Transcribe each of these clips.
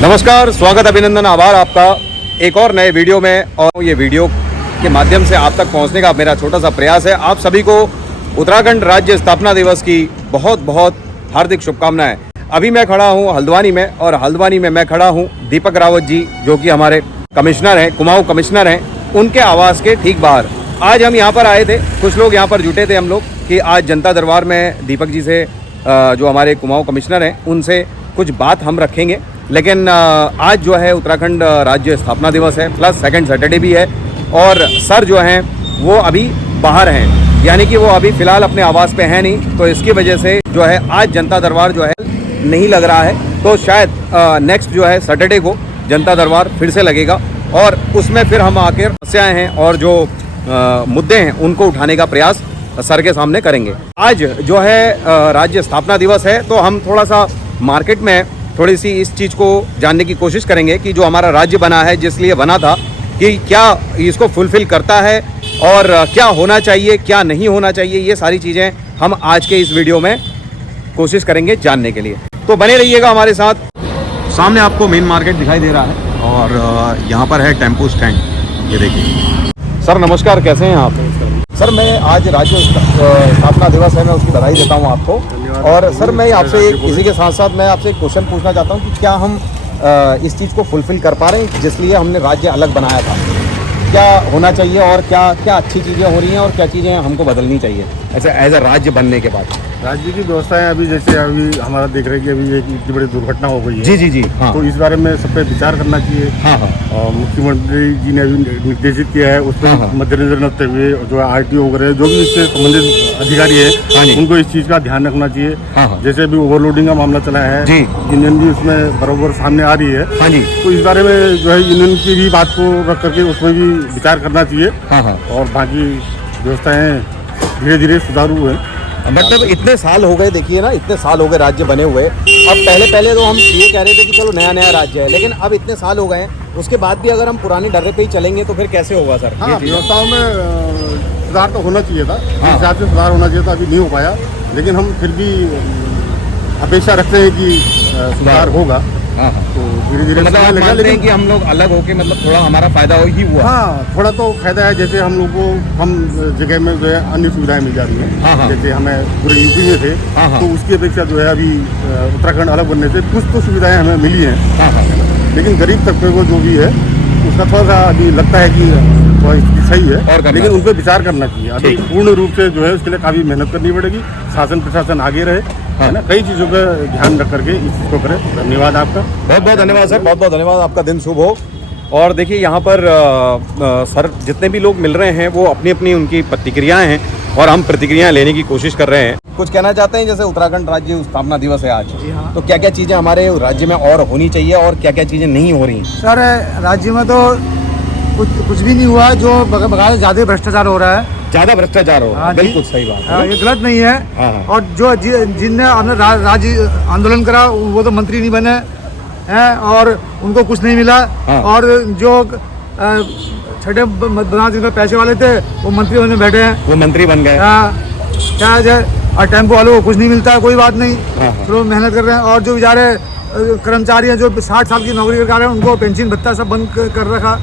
नमस्कार, स्वागत, अभिनंदन, आभार आपका एक और नए वीडियो में। और ये वीडियो के माध्यम से आप तक पहुंचने का मेरा छोटा सा प्रयास है। आप सभी को उत्तराखंड राज्य स्थापना दिवस की बहुत बहुत हार्दिक शुभकामनाएं। अभी मैं खड़ा हूं हल्द्वानी में, और हल्द्वानी में मैं खड़ा हूं दीपक रावत जी, जो कि हमारे कमिश्नर हैं, कुमाऊं कमिश्नर हैं, उनके आवास के ठीक बाहर। आज हम यहाँ पर आए थे, कुछ लोग यहाँ पर जुटे थे हम लोग कि आज जनता दरबार में दीपक जी से, जो हमारे कुमाऊं कमिश्नर हैं, उनसे कुछ बात हम रखेंगे। लेकिन आज जो है उत्तराखंड राज्य स्थापना दिवस है, प्लस सेकंड सैटरडे भी है, और सर जो हैं वो अभी बाहर हैं, यानी कि वो अभी फ़िलहाल अपने आवास पे हैं नहीं। तो इसकी वजह से जो है आज जनता दरबार जो है नहीं लग रहा है। तो शायद नेक्स्ट जो है सैटरडे को जनता दरबार फिर से लगेगा, और उसमें फिर हम आकर समस्याएँ हैं और जो मुद्दे हैं उनको उठाने का प्रयास सर के सामने करेंगे। आज जो है राज्य स्थापना दिवस है, तो हम थोड़ा सा मार्केट में थोड़ी सी इस चीज़ को जानने की कोशिश करेंगे कि जो हमारा राज्य बना है, जिस लिए बना था, कि क्या इसको फुलफ़िल करता है और क्या होना चाहिए, क्या नहीं होना चाहिए। ये सारी चीज़ें हम आज के इस वीडियो में कोशिश करेंगे जानने के लिए। तो बने रहिएगा हमारे साथ। सामने आपको मेन मार्केट दिखाई दे रहा है, और यहाँ पर है टेम्पो स्टैंड, ये देखिए। सर नमस्कार, कैसे हैं आप? सर मैं आज राज्य स्थापना दिवस है, मैं उसकी बधाई देता हूँ आपको। और सर मैं आपसे इसी के साथ साथ मैं आपसे एक क्वेश्चन पूछना चाहता हूँ कि क्या हम इस चीज़ को फुलफ़िल कर पा रहे हैं जिसलिए हमने राज्य अलग बनाया था? क्या होना चाहिए और क्या क्या अच्छी चीज़ें हो रही हैं और क्या चीज़ें हमको बदलनी चाहिए ऐसे एज अ राज्य बनने के बाद? राज्य की व्यवस्थाएं अभी जैसे अभी हमारा देख रहे हैं कि अभी एक इतनी बड़ी दुर्घटना हो गई है। जी हाँ। तो इस बारे में सब पे विचार करना चाहिए। हाँ। और मुख्यमंत्री जी ने अभी निर्देशित किया है, उस पर मद्देनजर रखते हुए जो RTO वगैरह जो भी इससे संबंधित अधिकारी है उनको इस चीज़ का ध्यान रखना चाहिए। जैसे अभी ओवरलोडिंग का मामला चला है, यूनियन भी उसमें बराबर सामने आ रही है। तो इस बारे में जो है यूनियन की भी बात को रख करके उसमें भी विचार करना चाहिए। और बाकी व्यवस्थाएं धीरे धीरे सुचारू है। मतलब इतने साल हो गए, देखिए ना, इतने साल हो गए राज्य बने हुए। अब पहले तो हम ये कह रहे थे कि चलो नया नया राज्य है, लेकिन अब इतने साल हो गए हैं, उसके बाद भी अगर हम पुराने डर्रे पे ही चलेंगे तो फिर कैसे होगा सर? व्यवस्थाओं में सुधार तो होना चाहिए था, इस हिसाब से सुधार होना चाहिए था, अभी नहीं हो पाया। लेकिन हम फिर भी अपेक्षा रखते हैं कि सुधार होगा। तो धीरे धीरे मतलब मानते हैं कि हम लोग अलग होके मतलब थोड़ा हमारा फायदा ही हुआ। हाँ, थोड़ा तो फायदा है। जैसे हम लोग को हम जगह में जो है अन्य सुविधाएं मिल जाती हैं। जैसे हमें पूरे यूपी में थे, तो उसकी अपेक्षा जो है अभी उत्तराखंड अलग बनने से कुछ तो सुविधाएं हमें मिली हैं। लेकिन गरीब तबके को जो भी है उसका थोड़ा सा अभी लगता है कि सही है, लेकिन उन पर विचार करना चाहिए। अभी पूर्ण रूप से जो है उसके लिए काफ़ी मेहनत करनी पड़ेगी। शासन प्रशासन आगे रहे, है ना, कई चीज़ों का ध्यान रख करके इस चीज़ को करें। धन्यवाद आपका, बहुत बहुत धन्यवाद सर, बहुत बहुत धन्यवाद, आपका दिन शुभ हो। और देखिए यहाँ पर सर जितने भी लोग मिल रहे हैं वो अपनी अपनी उनकी प्रतिक्रियाएं हैं, और हम प्रतिक्रियाएं लेने की कोशिश कर रहे हैं। कुछ कहना चाहते हैं? जैसे उत्तराखंड राज्य स्थापना दिवस है आज, तो क्या क्या चीज़ें हमारे राज्य में और होनी चाहिए और क्या क्या चीज़ें नहीं हो रही? सर राज्य में तो कुछ भी नहीं हुआ, जो बगैर ज़्यादा भ्रष्टाचार हो रहा है। ज़्यादा भ्रष्टाचार हो रहा है, बिल्कुल सही बात है, ये गलत नहीं है। और जो जिनने अपने राज्य आंदोलन करा वो तो मंत्री नहीं बने हैं और उनको कुछ नहीं मिला। और जो छठे बना जिनके पैसे वाले थे वो मंत्री बनने बैठे हैं, वो मंत्री बन गए। क्या है, और टेम्पो वालों को कुछ नहीं मिलता है, कोई बात नहीं, लोग मेहनत कर रहे हैं। और जो बेचारे कर्मचारी हैं जो 60 साल की नौकरी कर रहे हैं उनको पेंशन भत्ता सब बंद कर रखा,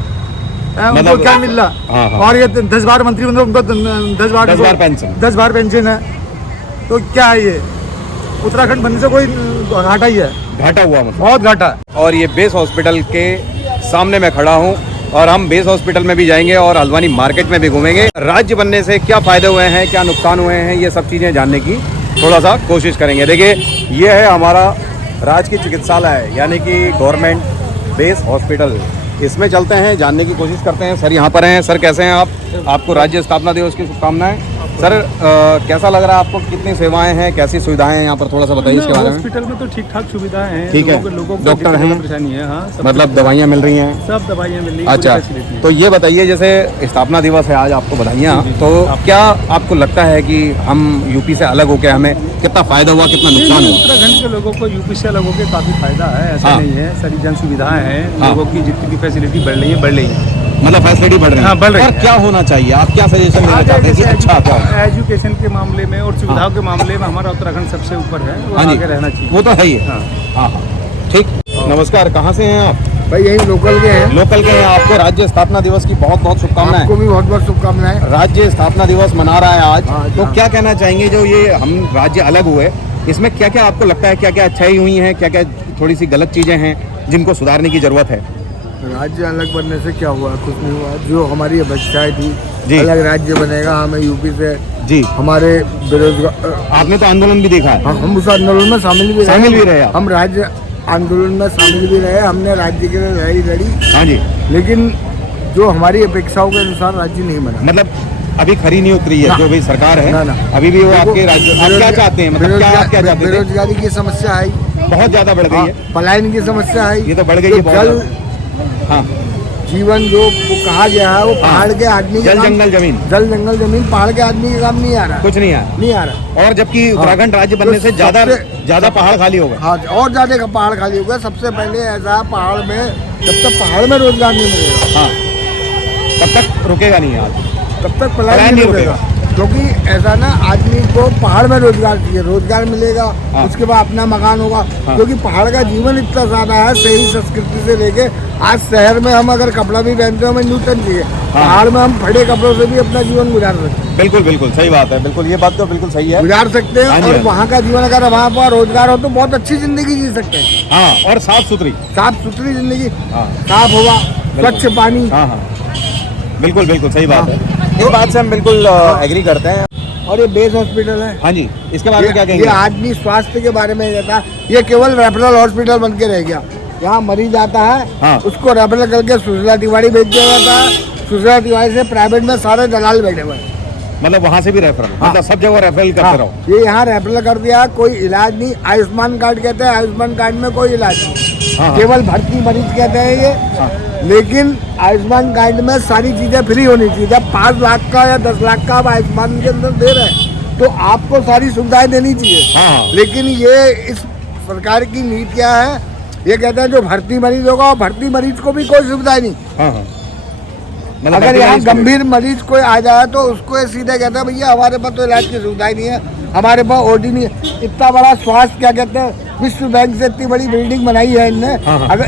उनको क्या मिल रहा? और ये 10 बार मंत्री बन रहे, उनको 10 बार पेंशन है। तो क्या है, ये उत्तराखंड बनने से कोई घाटा ही है, घाटा हुआ, मतलब बहुत घाटा। और ये बेस हॉस्पिटल के सामने मैं खड़ा हूँ, और हम बेस हॉस्पिटल में भी जाएंगे और हल्द्वानी मार्केट में भी घूमेंगे। राज्य बनने से क्या फ़ायदे हुए हैं, क्या नुकसान हुए हैं, ये सब चीज़ें जानने की थोड़ा सा कोशिश करेंगे। देखिए ये है हमारा राजकीय चिकित्सालय, यानी कि गवर्नमेंट बेस हॉस्पिटल। इसमें चलते हैं, जानने की कोशिश करते हैं। सर यहाँ पर हैं। सर कैसे हैं आप? आपको राज्य स्थापना दिवस की शुभकामनाएं। सर कैसा लग रहा है आपको? कितनी सेवाएं हैं, कैसी सुविधाएं हैं यहाँ पर, थोड़ा सा बताइए इसके बारे में। हॉस्पिटल में तो ठीक ठाक सुविधाएं हैं, ठीक है, लोगों को डॉक्टर हैं, परेशानी है, मतलब दवाइयाँ मिल रही हैं, सब दवाइयाँ मिल रही हैं। अच्छा, तो ये बताइए, जैसे स्थापना दिवस है आज, आपको बधाइयाँ। तो क्या आपको लगता है कि हम यूपी से अलग होकर हमें कितना फायदा हुआ, कितना नुकसान हुआ? उत्तराखंड के लोगों को यूपी से अलग होकर काफी फायदा है, ऐसा नहीं है। सारी जन सुविधाएं हैं, लोगों की जितनी भी फैसिलिटी बढ़ रही है, मतलब फैसिलिटी बढ़ रही है। बढ़ रही है। और क्या होना चाहिए, आप क्या सजेशन देना चाहते हैं कि अच्छा क्या? एजुकेशन के मामले में और सुविधाओं के मामले में हमारा उत्तराखंड सबसे ऊपर है, वो आगे रहना चाहिए। वो तो है ही। ठीक, नमस्कार, कहाँ से हैं आप? भाई यही लोकल के हैं। लोकल के हैं। आपको राज्य स्थापना दिवस की बहुत बहुत शुभकामनाएं। आपको भी बहुत बहुत शुभकामनाएं। राज्य स्थापना दिवस मना रहा है आज, हाँ, तो हाँ। क्या कहना चाहेंगे जो ये हम राज्य अलग हुए, इसमें क्या क्या आपको लगता है, क्या क्या अच्छाई हुई हैं, क्या क्या थोड़ी सी गलत चीजें हैं जिनको सुधारने की जरूरत है? राज्य अलग बनने से क्या हुआ? कुछ नहीं हुआ। जो हमारी अपेक्षाएं थी, जी। अलग राज्य बनेगा, हमें यूपी से जी, हमारे बेरोजगार, आपने तो आंदोलन भी देखा है। हम उस आंदोलन में शामिल भी रहे। आप? हम राज्य आंदोलन में शामिल भी रहे, हमने राज्य के लिए लड़ाई लड़ी, हाँ जी, लेकिन जो हमारी अपेक्षाओं के अनुसार राज्य नहीं बना। मतलब अभी खरी नहीं उतरी है ना। जो भी सरकार है, ना। अभी भी वो आपके राज्य, आप क्या चाहते हैं, मतलब क्या आप क्या चाहते हैं? बेरोजगारी की समस्या है, बहुत ज्यादा बढ़ गई है। पलायन की समस्या है, ये तो बढ़ गई है बहुत जल ज्यादा। हाँ, जीवन जो वो कहा गया है, वो पहाड़ के आदमी के जल काम- जंगल जमीन जल जंगल जमीन पहाड़ के आदमी के काम नहीं आ रहा है। कुछ नहीं है। नहीं आ रहा। और जबकि उत्तराखंड राज्य बनने से तो ज्यादा सबसे- ज्यादा पहाड़ खाली होगा। हाँ, और ज्यादा का पहाड़ खाली होगा। सबसे पहले ऐसा पहाड़ में, जब तक पहाड़ में रोजगार नहीं मिलेगा, हाँ, तब तक रुकेगा नहीं आज। तब तक पलायन पलायन नहीं नहीं रुकेगा। क्योंकि ऐसा ना, आदमी को पहाड़ में रोजगार चाहिए, रोजगार मिलेगा, हाँ। उसके बाद अपना मकान होगा। हाँ। क्योंकि पहाड़ का जीवन इतना ज्यादा है, शहरी संस्कृति से लेके आज शहर में हम अगर कपड़ा भी पहनते हैं, हमें न्यूटन चाहिए। पहाड़ में हम फटे कपड़ों से भी अपना जीवन गुजार सकते हैं। बिल्कुल बिल्कुल सही बात है, बिल्कुल ये बात तो बिल्कुल सही है। गुजार सकते हाँ हैं, जी, और हाँ जी। वहाँ का जीवन अगर वहाँ पर रोजगार हो तो बहुत अच्छी जिंदगी जी सकते हैं। हाँ, और साफ सुथरी। साफ सुथरी जिंदगी, हाँ, साफ हवा, स्वच्छ पानी। हाँ हाँ, बिल्कुल बिल्कुल सही बात है। इस बात से हम बिल्कुल एग्री करते हैं। और ये बेस हॉस्पिटल है। हाँ जी, इसके बारे में क्या ये कहेंगे? आदमी स्वास्थ्य के बारे में कहता, ये केवल रेफरल हॉस्पिटल बन के रह गया। यहाँ मरीज आता है, हाँ। उसको रेफरल करके सुशीला तिवारी भेज दिया जाता है। सुशीला तिवारी से प्राइवेट में सारे दलाल बैठे हुए हैं। मतलब वहाँ से भी रेफरल, हाँ। मतलब सब जगह रेफरल करते हाँ, रहो। ये यहाँ रेफरल कर दिया, कोई इलाज नहीं। आयुष्मान कार्ड कहते हैं, आयुष्मान कार्ड में कोई इलाज नहीं, हाँ। केवल भर्ती मरीज कहते हैं ये। हाँ। लेकिन आयुष्मान कार्ड में सारी चीजें फ्री होनी चाहिए। जब 5 लाख का या 10 लाख का आप आयुष्मान के अंदर दे रहे हैं, तो आपको सारी सुविधाएं देनी चाहिए। हाँ। लेकिन ये इस सरकार की नीति क्या है, ये कहते हैं जो भर्ती मरीज होगा, और भर्ती मरीज को भी कोई सुविधा नहीं। हाँ हाँ, मतलब अगर यहाँ मरीज को भी- गंभीर मरीज कोई आ जाए तो उसको ये सीधे कहते हैं, भैया हमारे पास तो इलाज की सुविधा ही नहीं है, हमारे पास ओटी नहीं है। इतना बड़ा स्वास्थ्य, क्या कहते हैं, विश्व बैंक से इतनी बड़ी बिल्डिंग बनाई है इनने, हाँ, हाँ। अगर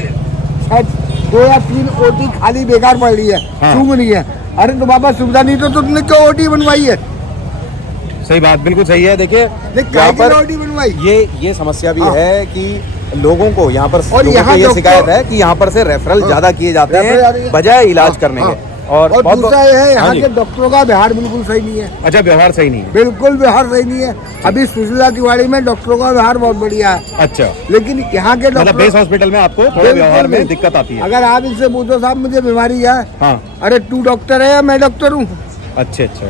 शायद 2 या 3 ओटी खाली बेकार पड़ रही है, हाँ। सूंघ रही है। अरे तुम्हारे पास सुविधा नहीं तो तुमने क्यों ओटी बनवाई है? सही बात, बिल्कुल सही है। देखिए देख, यहाँ पर ओटी बनवाई। ये समस्या भी हाँ। है कि लोगों को यहाँ पर और लोगों यहाँ को ये डॉक्टर- शिकायत है कि यहाँ पर से रेफरल हाँ। ज्यादा किए जाते रेफरल हैं ज्यादा- बजाय इलाज हाँ, करने हाँ। के। और दूसरा ये है, हाँ यहाँ जी। के डॉक्टरों का व्यवहार बिल्कुल सही नहीं है। अच्छा, व्यवहार सही नहीं है। बिल्कुल व्यवहार सही नहीं है। अभी सुशीला तिवारी में डॉक्टरों का व्यवहार बहुत बढ़िया है, अच्छा, लेकिन यहाँ के मतलब डॉक्टर, बेस हॉस्पिटल में आपको थोड़ा बिल्कुल व्यवहार में नहीं। दिक्कत आती है। अगर आप इनसे पूछो, साहब मुझे बीमारी है, हाँ, अरे तू डॉक्टर है या मैं डॉक्टर हूँ? अच्छा अच्छा।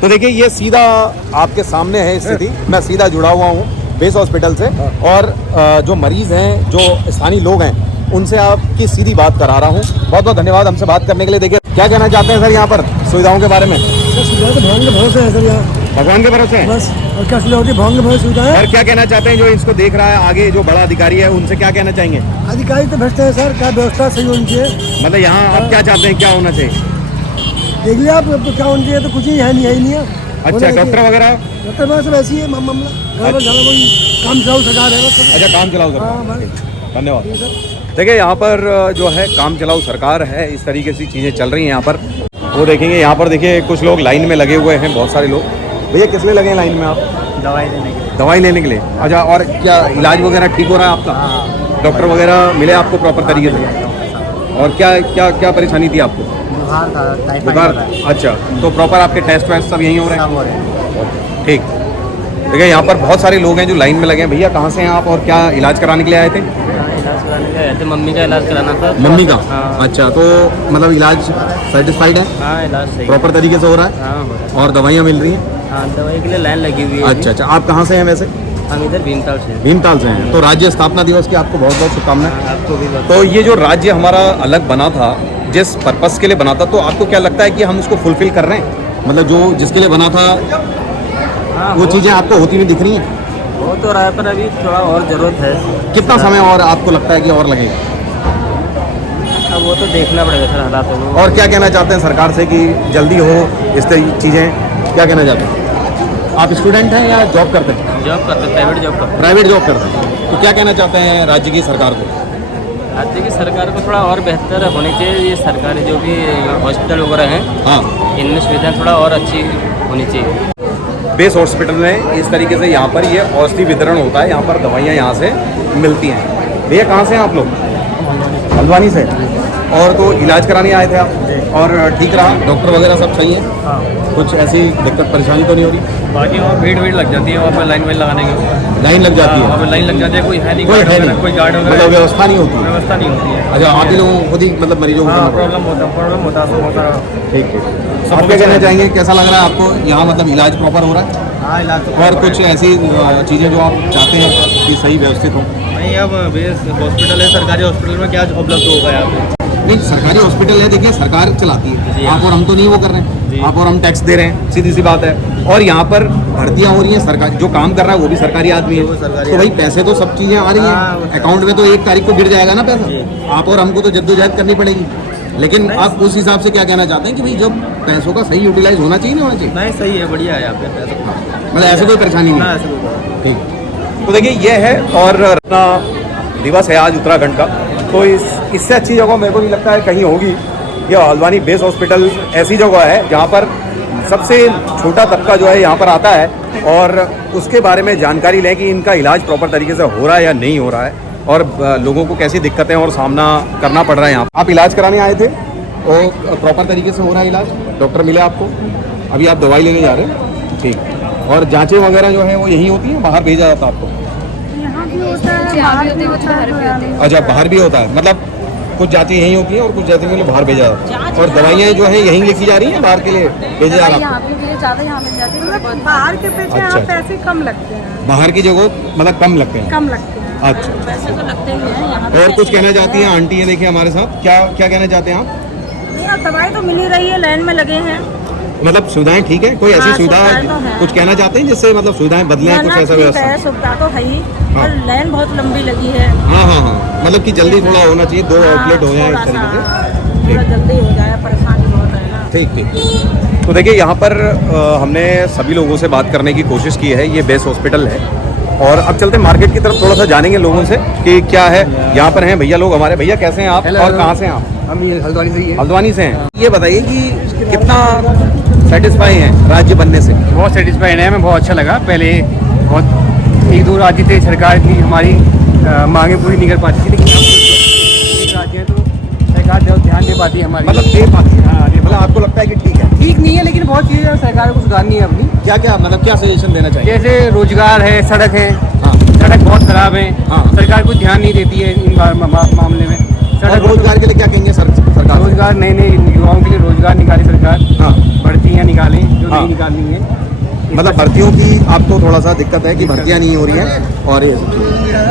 तो देखिए ये सीधा आपके सामने है स्थिति, मैं सीधा जुड़ा हुआ हूँ बेस हॉस्पिटल से, और जो मरीज हैं, जो स्थानीय लोग हैं, उनसे आपकी सीधी बात करा रहा हूँ। बहुत बहुत धन्यवाद हमसे बात करने के लिए। देखिए क्या कहना चाहते हैं सर यहाँ पर सुविधाओं के बारे में? सुविधा तो भगवान के भरोसे है सर, यहाँ भगवान के भरोसे है। बस। और क्या सुविधा होती है? भगवान के भरोसे सुविधा है। और क्या कहना चाहते हैं जो इसको देख रहा है आगे, जो बड़ा अधिकारी है, उनसे क्या कहना चाहेंगे? अधिकारी तो भ्रष्ट है सर, क्या व्यवस्था सही होनी चाहिए। मतलब यहाँ आप क्या चाहते हैं, क्या होना चाहिए? देख लिया आप, अब क्या होना चाहिए, तो कुछ ही है नहीं है। अच्छा, डॉक्टर वगैरह? डॉक्टर वगैरह सब ऐसी है मामला, काम चलाओ सरकार है बस। अच्छा, काम चलाओ सर। हाँ, भाई। धन्यवाद। देखिए यहाँ पर जो है काम चलाऊ सरकार है, इस तरीके से चीज़ें चल रही हैं यहाँ पर। वो देखेंगे यहाँ पर, देखिए कुछ लोग लाइन में लगे हुए हैं, बहुत सारे लोग। भैया किस लिए लगे हैं लाइन में आप? दवाई देने के लिए। दवाई लेने के लिए। अच्छा, और क्या इलाज वगैरह ठीक हो रहा है आपका? डॉक्टर वगैरह मिले आपको प्रॉपर तरीके से? और क्या क्या क्या परेशानी थी आपको? बुखार था, टाइफाइड बुखार? अच्छा, तो प्रॉपर आपके टेस्ट वेस्ट सब यहीं हो रहे हैं? ठीक। देखिए यहाँ पर बहुत सारे लोग हैं जो लाइन में लगे हैं। भैया कहाँ से हैं आप और क्या इलाज कराने के लिए आए थे? इलाज कराने के लिए, मम्मी का इलाज कराना था। मम्मी का? हाँ। अच्छा, तो मतलब इलाज सेटिस्फाइड है, हाँ, इलाज सही प्रॉपर तरीके से हो रहा है, हाँ हो रहा है। और दवाइयाँ मिल रही हैं? हाँ, दवाई के लिए लाइन लगी हुई है। अच्छा अच्छा। आप कहाँ से हैं वैसे? हम इधर भीमताल से। भीमताल से हैं। तो राज्य स्थापना दिवस की आपको बहुत बहुत शुभकामनाएं। हाँ, आपको भी बहुत। तो ये जो राज्य हमारा अलग बना था, जिस पर्पस के लिए बना था, तो आपको क्या लगता है कि हम उसको फुलफिल कर रहे हैं? मतलब जो जिसके लिए बना था हाँ, वो चीज़ें आपको होती हुई दिख रही हैं? हो तो रहा है, पर अभी थोड़ा और ज़रूरत है। कितना समय और आपको लगता है कि और लगेगा? अब वो तो देखना पड़ेगा सर, हालात है वो। और क्या कहना चाहते हैं सरकार से कि जल्दी हो इस तरह चीज़ें, क्या कहना चाहते हैं? आप स्टूडेंट हैं या जॉब करते हैं? जॉब करते, प्राइवेट जॉब करते। प्राइवेट जॉब करते हैं। तो क्या कहना चाहते हैं राज्य की सरकार को? राज्य की सरकार को थोड़ा और बेहतर होनी चाहिए। ये सरकारी जो भी हॉस्पिटल वगैरह हैं, हाँ, इनमें सुविधाएं थोड़ा और अच्छी होनी चाहिए। बेस हॉस्पिटल में इस तरीके से यहाँ पर ये औषधि वितरण होता है, यहाँ पर दवाइयाँ यहाँ से मिलती हैं। भैया कहाँ से हैं आप लोग? हल्द्वानी से। और तो इलाज कराने आए थे आप और ठीक रहा? डॉक्टर वगैरह सब सही है? हाँ। कुछ ऐसी दिक्कत परेशानी तो नहीं हो रही? बाकी वहाँ भीड़ लग जाती है, वहाँ पर लाइन वाइन लगाने की। लाइन लग जाती वहाँ है? पर लाइन लग जाती है, कोई है नहीं, कोई है नहीं, कोई गार्ड मतलब वगैरह व्यवस्था नहीं होती? व्यवस्था नहीं होती है। अच्छा, आप ही लोगों को खुद ही मतलब मरीजों को हाँ, करना पड़ता प्रॉब्लम होता है बहुत सारा। है? ठीक है। आप क्या कहना चाहेंगे, कैसा लग रहा है आपको यहाँ मतलब इलाज प्रॉपर हो रहा है? हाँ, इलाज तो और कुछ ऐसी चीज़ें जो आप चाहते हैं कि सही व्यवस्थित हो? नहीं, अब बेस हॉस्पिटल है, सरकारी हॉस्पिटल में क्या उपलब्ध होगा यहाँ पे? नहीं, सरकारी हॉस्पिटल है, देखिए सरकार चलाती है, आप और हम तो नहीं वो कर रहे हैं, आप और हम टैक्स दे रहे हैं, सीधी सी बात है। और यहाँ पर भर्तियाँ हो रही हैं, सरकारी जो काम कर रहा है वो भी सरकारी आदमी है, तो भाई पैसे तो सब चीज़ें आ रही हैं अकाउंट में, तो 1 तारीख को गिर जाएगा ना पैसा। आप और हमको तो जद्दोजहद करनी पड़ेगी। लेकिन आप उस हिसाब से क्या कहना चाहते हैं कि भाई जब पैसों का सही यूटिलाइज होना चाहिए, नहीं होना चाहिए? नहीं, सही है, बढ़िया है यहाँ पे पैसा। मतलब ऐसे कोई परेशानी नहीं है? ठीक। तो देखिए ये है, और अपना दिवस है आज उत्तराखंड का, तो इससे अच्छी जगह मेरे को नहीं लगता है कहीं होगी। यह हल्द्वानी बेस हॉस्पिटल ऐसी जगह है जहाँ पर सबसे छोटा तबका जो है यहाँ पर आता है और उसके बारे में जानकारी लें कि इनका इलाज प्रॉपर तरीके से हो रहा है या नहीं हो रहा है, और लोगों को कैसी दिक्कतें और सामना करना पड़ रहा है यहाँ। आप इलाज कराने आए थे और प्रॉपर तरीके से हो रहा है इलाज? डॉक्टर मिले आपको? अभी आप दवाई लेने जा रहे हैं? ठीक। और जाँचें वगैरह जो है वो यहीं होती हैं, बाहर भेजा जाता है आपको? अच्छा, बाहर भी होता है, मतलब कुछ जाँचें यहीं होती हैं और कुछ जाँचें के लिए बाहर भेजा जाता है। और दवाइयाँ जो है यहीं लिखी जा रही हैं, बाहर के लिए भेजा जा रहा है? यहाँ पे भी ज़्यादा यहाँ मिल जाती है, बाहर के पेशे यहाँ पैसे कम लगते हैं। बाहर की जगह मतलब कम लगते हैं? कम लगते हैं। अच्छा, पैसे तो लगते ही हैं यहाँ। और कुछ कहना चाहती हैं आंटी? ये देखिए हमारे साथ, क्या क्या कहना चाहते हैं आप? यहाँ दवाई तो मिल ही रही है, लाइन में लगे हैं। मतलब सुविधाएं ठीक है? कोई ऐसी हाँ, सुविधा सुविधाएं तो हैं। कुछ कहना चाहते हैं जिससे मतलब सुविधाएं बदलें, कुछ ऐसा व्यवस्था? सुविधा तो है ही, हाँ। और लाइन बहुत लंबी लगी है। हाँ हाँ हाँ, मतलब कि जल्दी थोड़ा होना चाहिए, 2 आउटलेट हो जाए इस तरीके से। थोड़ा जल्दी हो जाए, परेशानी बहुत है ना। ठीक ठीक। तो देखिए यहाँ पर हमने सभी लोगों से बात करने की कोशिश की है, ये बेस हॉस्पिटल है, और अब चलते मार्केट की तरफ, थोड़ा सा जानेंगे लोगों से कि क्या है। यहाँ पर हैं भैया लोग हमारे। भैया कैसे हैं आप और कहाँ से हैं आप? हम ये हल्द्वानी से ही है। हल्द्वानी से हैं। ये बताइए कि कितना सेटिस्फाई हैं राज्य बनने से? बहुत सेटिस्फाइड है, हमें बहुत अच्छा लगा। पहले बहुत एक दो राज्य थे, सरकार की हमारी मांगे पूरी नहीं कर पाती थी, लेकिन अब एक राज्य है तो सरकार जो ध्यान दे पाती है हमारी। मतलब दे पाती है? हाँ, मतलब आपको लगता है कि ठीक है? ठीक नहीं है, लेकिन बहुत चीज़ें सरकार को सुधारनी है अपनी। क्या क्या मतलब क्या सजेशन देना चाहिए? जैसे रोजगार है, सड़क है, हाँ। सड़क बहुत खराब है, हाँ। सरकार कुछ ध्यान नहीं देती है इन मामले में। और रोजगार के लिए क्या कहेंगे सरकार? रोजगार, नए नए युवाओं के लिए रोजगार निकाले सरकार। हाँ। भर्तियाँ निकालें जो हाँ। नहीं निकालनी है। मतलब भर्तियों की आपको थोड़ा सा दिक्कत है कि भर्तियाँ नहीं हो रही हैं, और ये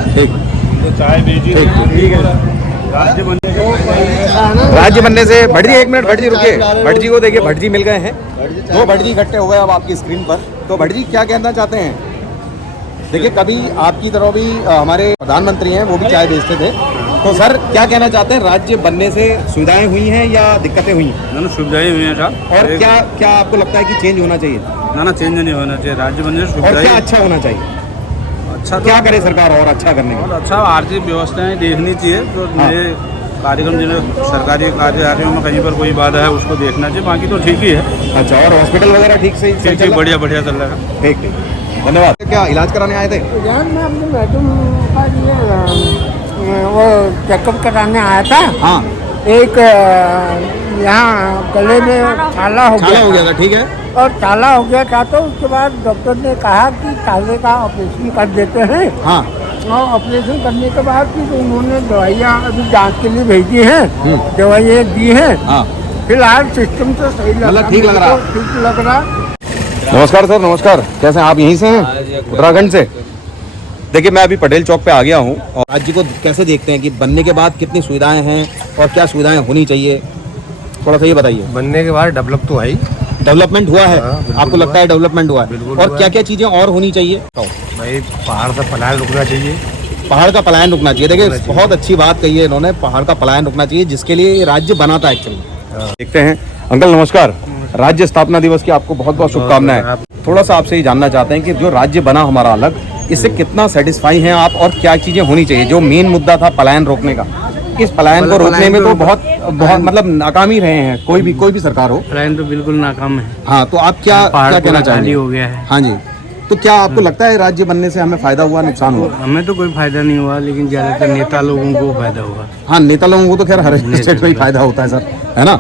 ठीक ठीक है। राज्य बनने से भट जी, 1 मिनट भट जी रुकिए। भट जी को देखिए, भट जी मिल गए हैं, 2 भट जी इकट्ठे हो गए अब आपकी स्क्रीन पर। तो भट जी क्या कहना चाहते हैं? देखिए कभी आपकी तरह भी हमारे प्रधानमंत्री हैं, वो भी चाय बेचते थे, तो सर क्या कहना चाहते हैं, राज्य बनने से सुविधाएं हुई हैं या दिक्कतें हुई हैं? ना सुविधाएं हुई हैं साहब। और क्या क्या आपको लगता है कि चेंज होना चाहिए? ना चेंज नहीं होना चाहिए, राज्य बनने से और सुविधाएं क्या अच्छा होना चाहिए? अच्छा तो क्या करे सरकार और अच्छा करने और के? अच्छा आर्थिक व्यवस्थाएं देखनी चाहिए, तो हाँ। नए कार्यक्रम जिन्हें सरकारी कार्यों में कहीं पर कोई बाधा है उसको देखना चाहिए, बाकी तो ठीक ही है। अच्छा, और हॉस्पिटल वगैरह ठीक से ठीक ठीक बढ़िया बढ़िया चल रहा है। ठीक ठीक, धन्यवाद। क्या इलाज कराने आए थे? जान मैं अपने मैडम का ये वो चेकअप कराने आया था। हाँ, एक यहाँ गले में छाला हो छाला हो गया गया था, ठीक है। और छाला हो गया था, तो उसके बाद डॉक्टर ने कहा कि छाले का ऑपरेशन कर देते हैं। हाँ, और ऑपरेशन करने के बाद फिर उन्होंने दवाइयाँ अभी जांच के लिए भेजी हैं, दवाइयाँ दी हैं। हाँ, फिलहाल सिस्टम तो सही लग मतलब ठीक लग रहा? ठीक लग रहा। नमस्कार सर, नमस्कार। कैसे हैं आप? यहीं से हैं, उत्तराखंड से? देखिए मैं अभी पटेल चौक पे आ गया हूँ, और राज्य को कैसे देखते हैं कि बनने के बाद कितनी सुविधाएं हैं और क्या सुविधाएं होनी चाहिए, थोड़ा सा ये बताइए। बनने के बाद डेवलप तो है ही, डेवलपमेंट हुआ है? बिल्कुल आपको लगता है डेवलपमेंट हुआ है? बिल्कुल और हुआ क्या क्या चीज़ें और होनी चाहिए? भाई पहाड़ से पलायन रुकना चाहिए। पहाड़ का पलायन रुकना चाहिए। देखिए बहुत अच्छी बात कही है इन्होंने, पहाड़ का पलायन रुकना चाहिए, जिसके लिए ये राज्य बना था एक्चुअली। देखते हैं। अंकल नमस्कार, राज्य स्थापना दिवस की आपको बहुत बहुत शुभकामनाएं। थोड़ा सा आपसे ये जानना चाहते हैं कि जो राज्य बना हमारा अलग, इससे कितना सेटिस्फाई हैं आप और क्या चीज़ें होनी चाहिए? जो मेन मुद्दा था पलायन रोकने का, इस पलायन को रोकने में तो बहुत मतलब नाकाम ही रहे हैं, कोई भी सरकार हो। पलायन तो बिल्कुल नाकाम है। हाँ, तो आप क्या कहना चाहेंगे? हो गया है। हाँ जी, तो क्या आपको लगता है राज्य बनने से हमें फायदा हुआ, नुकसान हुआ? हमें तो कोई फायदा नहीं हुआ, लेकिन ज्यादातर नेता लोगों को फायदा हुआ। हाँ, नेता लोगों को तो खैर हर स्टेट में ही फायदा होता है सर, है ना?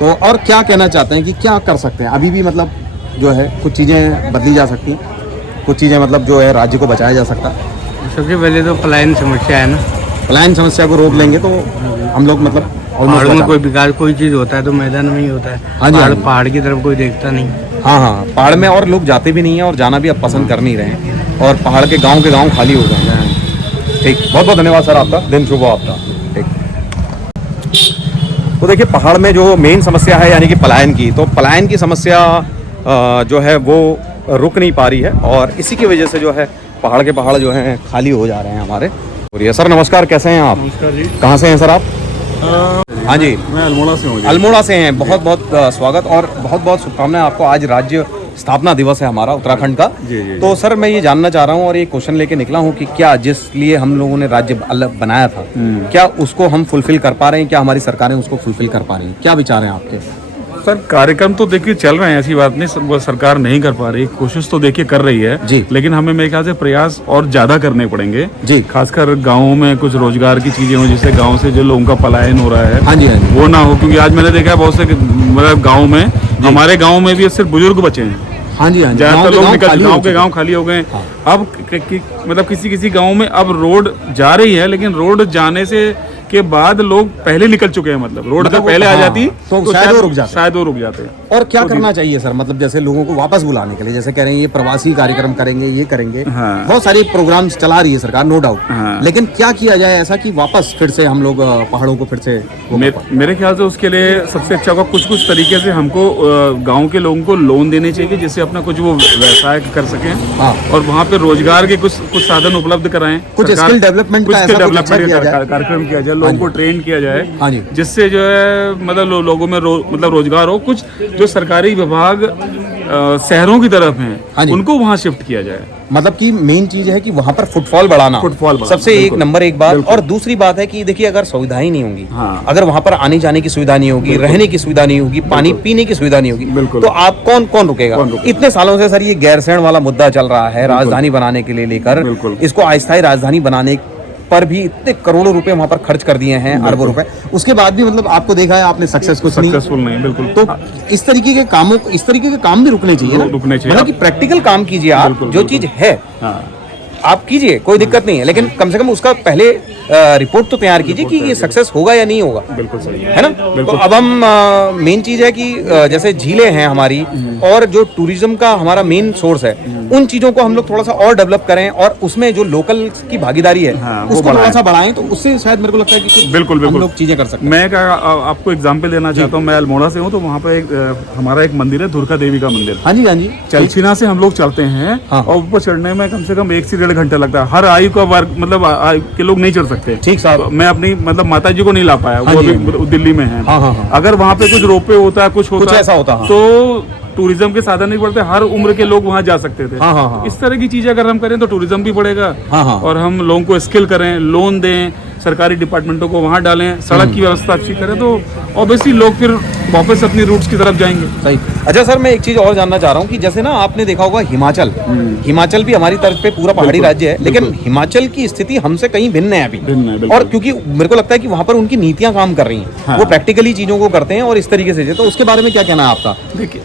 तो और क्या कहना चाहते हैं कि क्या कर सकते हैं अभी भी, मतलब जो है कुछ चीज़ें बदली जा सकती हैं, कुछ चीज़ें मतलब जो है राज्य को बचाया जा सकता? सबसे पहले तो पलायन समस्या है ना, पलायन समस्या को रोक लेंगे तो हम लोग मतलब पहाड़ों में कोई विकास, कोई चीज़ होता है तो मैदान में ही होता है। हाँ जी, पहाड़ की तरफ कोई देखता नहीं। हाँ, पहाड़ में और लोग जाते भी नहीं हैं और जाना भी अब पसंद कर नहीं रहे हैं, और पहाड़ के गांव खाली हो गए हैं। ठीक, बहुत बहुत धन्यवाद सर आपका, दिन शुभ हो आपका। ठीक, तो देखिए पहाड़ में जो मेन समस्या है यानी कि पलायन की, तो पलायन की समस्या जो है वो रुक नहीं पा रही है, और इसी की वजह से जो है पहाड़ के पहाड़ जो हैं खाली हो जा रहे हैं हमारे। और ये सर नमस्कार, कैसे हैं आप? नमस्कार जी। कहाँ से हैं सर आप? हाँ जी, मैं अल्मोड़ा से हूँ। अल्मोड़ा से हैं। बहुत बहुत स्वागत और बहुत बहुत शुभकामनाएं आपको। आज राज्य स्थापना दिवस है हमारा उत्तराखंड का। जी। तो सर मैं ये जानना चाह रहा हूँ और ये क्वेश्चन लेके निकला हूँ कि क्या जिस लिए हम लोगों ने राज्य अलग बनाया था, क्या उसको हम फुलफिल कर पा रहे हैं? क्या हमारी सरकारें उसको फुलफिल कर पा रही हैं? क्या विचार हैं आपके? सर कार्यक्रम तो देखिए चल रहे हैं, ऐसी बात नहीं, वो सरकार नहीं कर पा रही, कोशिश तो देखिए कर रही है जी, लेकिन हमें मेरे ख्याल से प्रयास और ज्यादा करने पड़ेंगे जी। खासकर गाँवों में कुछ रोजगार की चीजें हो, जिससे गाँव से जो लोगों का पलायन हो रहा है हाँ जी, वो ना हो, क्योंकि आज मैंने देखा है बहुत से मतलब गाँव में, हमारे गाँव में भी सिर्फ बुजुर्ग बचे हैं। हाँ जी, ज्यादातर लोग निकल, गाँव के गाँव खाली हो गए। अब मतलब किसी गाँव में अब रोड जा रही है, लेकिन रोड जाने से के बाद लोग पहले निकल चुके हैं, मतलब रोड अगर पहले आ जाती तो शायद वो रुक जाते हैं। और क्या करना चाहिए सर, मतलब जैसे लोगों को वापस बुलाने के लिए, जैसे कह रहे हैं ये प्रवासी कार्यक्रम करेंगे, ये करेंगे, बहुत सारे प्रोग्राम्स चला रही है सरकार, नो डाउट, लेकिन क्या किया जाए ऐसा कि वापस फिर से हम लोग पहाड़ों को फिर से? मेरे ख्याल से उसके लिए सबसे अच्छा होगा कुछ तरीके से हमको गाँव के लोगों को लोन देने चाहिए, जिससे अपना कुछ वो व्यवसाय कर सकें, और वहाँ पे रोजगार के कुछ साधन उपलब्ध कराएं, कुछ स्किल डेवलपमेंट कार्यक्रम किया जाए, लोगों को ट्रेन किया जाए, जिससे जो है मतलब लोगों में मतलब रोजगार हो। कुछ जो सरकारी विभाग शहरों की तरफ हैं, उनको वहाँ शिफ्ट किया जाए। मतलब कि मेन चीज है कि वहाँ पर फुटफॉल बढ़ाना सबसे एक नंबर एक बात। और दूसरी बात है कि देखिए अगर सुविधाएं नहीं होंगी, अगर वहाँ पर आने जाने की सुविधा नहीं होगी, रहने की सुविधा नहीं होगी, पानी पीने की सुविधा नहीं होगी, तो आप कौन रुकेगा? इतने सालों से सर ये गैरसैंण वाला मुद्दा चल रहा है, राजधानी बनाने के लिए लेकर, इसको अस्थायी राजधानी बनाने पर भी इतने करोड़ों रुपए वहाँ पर खर्च कर दिए हैं, अरबों रुपए, उसके बाद भी मतलब आपको देखा है आपने सक्सेसफुल नहीं। बिल्कुल। तो इस तरीके के काम भी रुकने चाहिए ना, मतलब कि प्रैक्टिकल काम कीजिए आप, जो चीज है आप कीजिए, कोई दिक्कत नहीं है, लेकिन कम से कम उसका पहले रिपोर्ट तो तैयार कीजिए कि ये सक्सेस होगा या नहीं होगा। बिल्कुल सही है ना? तो अब हम मेन चीज है कि जैसे झीलें हैं हमारी और जो टूरिज्म का हमारा मेन सोर्स है, उन चीजों को हम लोग थोड़ा सा और डेवलप करें और उसमें जो लोकल की भागीदारी है उसको थोड़ा सा बढ़ाएं, तो उससे शायद मेरे को लगता है कि बिल्कुल हम लोग चीजें कर सकते हैं। मैं आपको एग्जाम्पल देना चाहता हूँ, मैं अल्मोड़ा से हूँ, तो वहाँ पे हमारा एक मंदिर है, दुर्गा देवी का मंदिर। हाँ जी। चलछीना से हम लोग चढ़ते हैं और ऊपर चढ़ने में कम से कम 1 से 1.5 घंटा लगता है। हर आयु का वर्ग मतलब आयु के लोग नहीं चढ़ सकते। ठीक साहब, मैं अपनी मतलब माता जी को नहीं ला पाया, वो अभी दिल्ली में है। अगर वहाँ पे कुछ रोपवे होता है, कुछ ऐसा होता है, तो टूरिज्म के साधन नहीं बढ़ते, हर उम्र के लोग वहाँ जा सकते थे। इस तरह की चीजें अगर हम करें तो टूरिज्म भी बढ़ेगा, और हम लोगों को स्किल करें, लोन दें, सरकारी डिपार्टमेंटों को वहाँ डालें, सड़क की व्यवस्था अच्छी करें, तो ऑब्वियसली लोग फिर वापस अपनी रूट्स की तरफ जाएंगे। सही। अच्छा सर, मैं एक चीज और जानना चाह रहा हूँ कि जैसे ना आपने देखा होगा हिमाचल भी हमारी तरफ पे पूरा पहाड़ी राज्य है, लेकिन हिमाचल की स्थिति हमसे कहीं भिन्न है अभी, और क्योंकि मेरे को लगता है कि वहाँ पर उनकी नीतियां काम कर रही हैं, वो प्रैक्टिकली चीजों को करते हैं और इस तरीके से, तो उसके बारे में क्या कहना है आपका?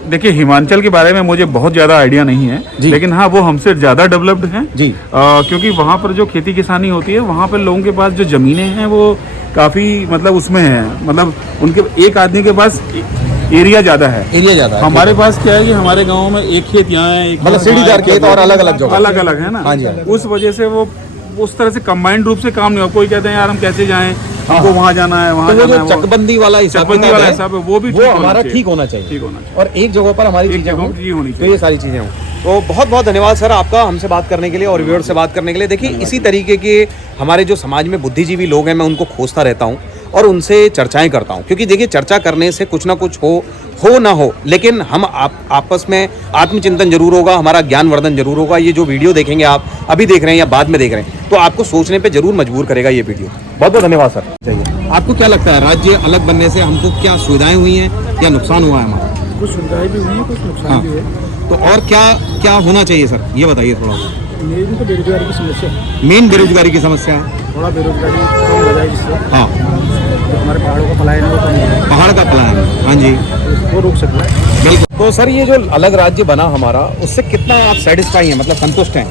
देखिए हिमाचल के बारे में मुझे बहुत ज्यादा आइडिया नहीं है, लेकिन हाँ वो हमसे ज्यादा डेवलप्ड हैं जी, क्योंकि वहाँ पर जो खेती किसानी होती है, वहाँ पर लोगों के पास जो जमीनें हैं वो काफी मतलब उसमें है, मतलब उनके एक आदमी के पास एरिया ज्यादा है। हमारे पास क्या है कि हमारे गांव में एक खेत यहाँ है, एक मतलब सीढ़ीदार खेत और अलग-अलग है ना। उस वजह से वो उस तरह से कंबाइंड रूप से काम नहीं हो। कोई कहते हैं यार हम कैसे जाएं, हमको वहाँ जाना है, वहाँ जाना है, चकबंदी वाला हिसाब है, वो भी हमारा ठीक होना चाहिए, और एक जगह पर हमारी चीजें होनी चाहिए, ये सारी चीजें हों। तो बहुत बहुत धन्यवाद सर आपका हमसे बात करने के लिए और व्यूअर्स से बात करने के लिए। देखिए इसी तरीके के हमारे जो समाज में बुद्धिजीवी लोग हैं, मैं उनको खोजता रहता हूँ और उनसे चर्चाएं करता हूँ, क्योंकि देखिए चर्चा करने से कुछ ना कुछ हो हो ना हो, लेकिन हम आपस में आत्मचिंतन जरूर होगा, हमारा ज्ञानवर्धन जरूर होगा। ये जो वीडियो देखेंगे आप अभी देख रहे हैं या बाद में देख रहे हैं, तो आपको सोचने पे जरूर मजबूर करेगा ये वीडियो। बहुत बहुत धन्यवाद सर। चाहिए आपको क्या लगता है, राज्य अलग बनने से हमको क्या सुविधाएं हुई हैं या नुकसान हुआ है हमारा? कुछ सुविधाएं भी हुई है, कुछ नुकसान भी है। तो और क्या क्या होना चाहिए सर, ये बताइए थोड़ा। मेन तो बेरोजगारी की समस्या है। मेन बेरोजगारी की समस्या है, थोड़ा बेरोजगारी कम हो जाए जिससे हाँ जो हमारे पहाड़ों का पलायन है वो कम हो जाए, पहाड़ का पलायन, हाँ जी वो रोक सकता है। बिल्कुल। तो सर ये जो अलग राज्य बना हमारा, उससे कितना आप सेटिस्फाई हैं, मतलब संतुष्ट हैं?